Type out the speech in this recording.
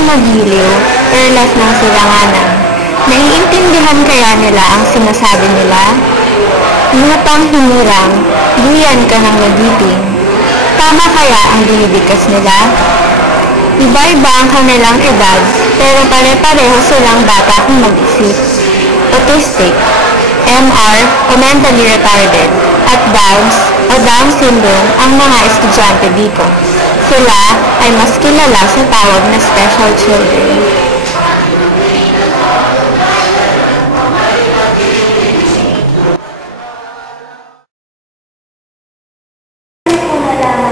ng magiliw, perlas ng silanganan. Naiintindihan kaya nila ang sinasabi nila? Lupang hinirang, buyan ka ng nagiting. Tama kaya ang binibigkas nila? Iba-iba ang kanilang edad, pero pare-pareho silang bata kung mag-isip. Autistic, MR o mentally retarded, at Downs o Down syndrome ang mga estudyante dito. Sila ay mas kilala sa tawag na special children. Malaman